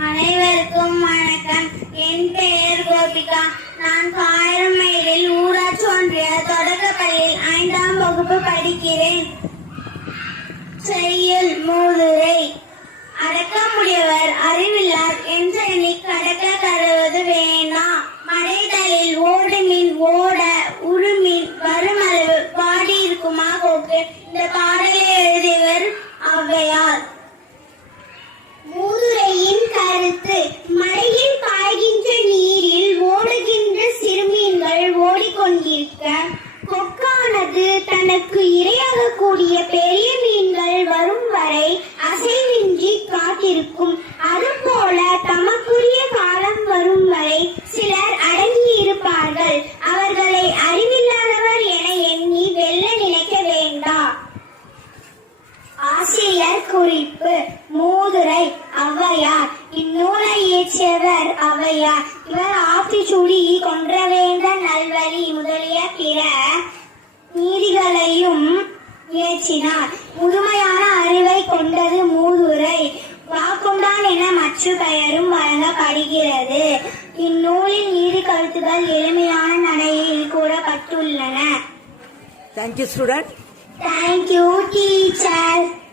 அனைவருக்கும் வணக்கம். என் பெயர் கோபிகா. நான் காயரமேடில் ஊராட்சி ஒன்றிய தொடக்கப்பள்ளியில் ஐந்தாம் வகுப்பு படிக்கிறேன். செய்யுள் மூதுரை. அடக்கமுடையவர் அறிவில்லார் என்ற எண்ணி கடக்க கருவது வேணா. மடைதலில் ஓடுமின் ஓட உருமின் வருமளவு பாடியிருக்குமா கோக்கு? இந்த பாட மழையில் பாய்கின்ற நீரில் ஓடுகின்ற சிறுமீன்கள் ஓடிக்கொண்டிருக்க கொக்கானது தனக்கு இரையாக கூடிய பெரிய மீன்கள் வரும் வரை அசைவின்றி காத்திருக்கும். அதுபோல தமக்குரிய காலம் வரும் வரை சிலர் அடங்கியிருப்பார்கள். அவர்களை அறிவில்லாதவர் என எண்ணி வெல்ல நினைக்க வேண்டாம் ஆசிரியர் குறிப்பு மூதுரை ஔவையார் ஔவையார் இவர் ஆத்திச்சூடி கொன்றவேந்த நல்வழி முதலிய பிற நீதிகளையும் இயற்றினார் முழுமையான அறிவை கொண்டது மூதுரை. வாக்குண்டான் என மற்ற பெயரும் வழங்கப்படுகிறது. இந்நூலின் நீதி கருத்துக்கள் எளிமையான நடையில் கூறப்பட்டுள்ளன. Student. Thank you, teacher.